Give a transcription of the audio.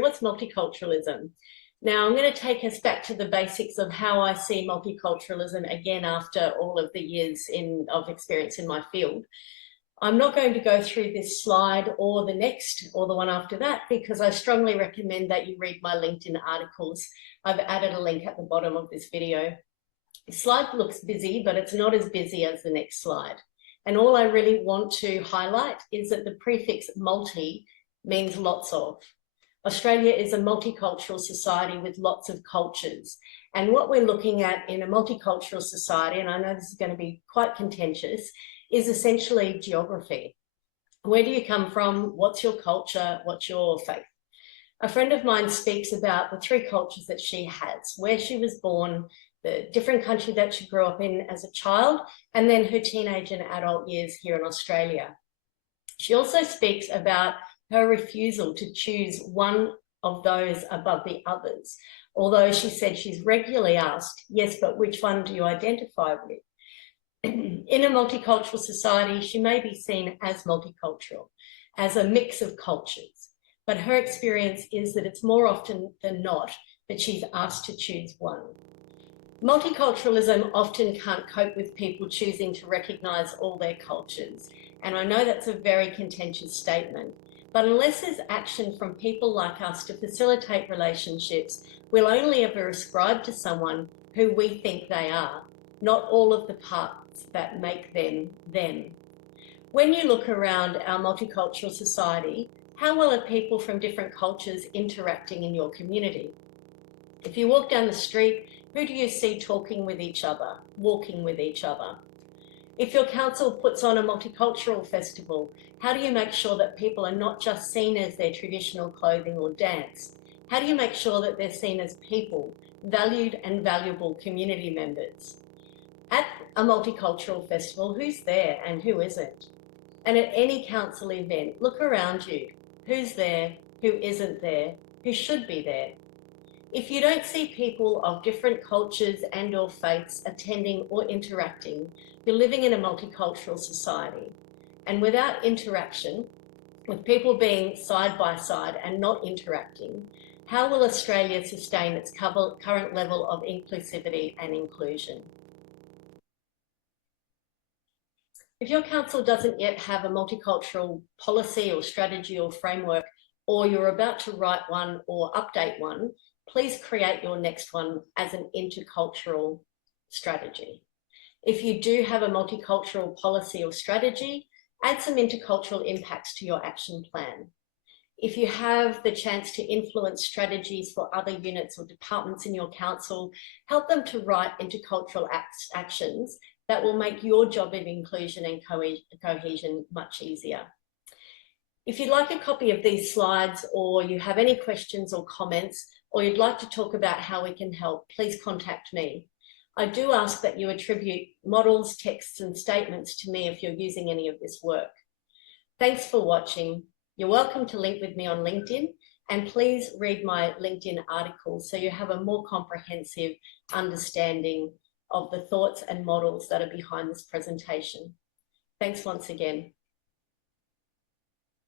What's multiculturalism? Now, I'm going to take us back to the basics of how I see multiculturalism again after all of the years of experience in my field. I'm not going to go through this slide or the next or the one after that because I strongly recommend that you read my LinkedIn articles. I've added a link at the bottom of this video. The slide looks busy, but it's not as busy as the next slide. And all I really want to highlight is that the prefix multi means lots of. Australia is a multicultural society with lots of cultures. And what we're looking at in a multicultural society, and I know this is going to be quite contentious, is essentially geography. Where do you come from? What's your culture? What's your faith? A friend of mine speaks about the three cultures that she has, where she was born, the different country that she grew up in as a child, and then her teenage and adult years here in Australia. She also speaks about her refusal to choose one of those above the others, although she said she's regularly asked, yes, but which one do you identify with? In a multicultural society, she may be seen as multicultural, as a mix of cultures, but her experience is that it's more often than not that she's asked to choose one. Multiculturalism often can't cope with people choosing to recognise all their cultures, and I know that's a very contentious statement, but unless there's action from people like us to facilitate relationships, we'll only ever ascribe to someone who we think they are, not all of the parts that make them them. When you look around our multicultural society, how well are people from different cultures interacting in your community? If you walk down the street, who do you see talking with each other, walking with each other? If your council puts on a multicultural festival, how do you make sure that people are not just seen as their traditional clothing or dance? How do you make sure that they're seen as people, valued and valuable community members? At a multicultural festival, who's there and who isn't? And at any council event, look around you. Who's there, who isn't there, who should be there? If you don't see people of different cultures and or faiths attending or interacting, you're living in a multicultural society. And without interaction, with people being side by side and not interacting, how will Australia sustain its current level of inclusivity and inclusion? If your council doesn't yet have a multicultural policy or strategy or framework, or you're about to write one or update one, please create your next one as an intercultural strategy. If you do have a multicultural policy or strategy, add some intercultural impacts to your action plan. If you have the chance to influence strategies for other units or departments in your council, help them to write intercultural actions that will make your job of inclusion and cohesion much easier. If you'd like a copy of these slides, or you have any questions or comments, or you'd like to talk about how we can help, please contact me. I do ask that you attribute models, texts and statements to me if you're using any of this work. Thanks for watching. You're welcome to link with me on LinkedIn, and please read my LinkedIn articles so you have a more comprehensive understanding of the thoughts and models that are behind this presentation. Thanks once again.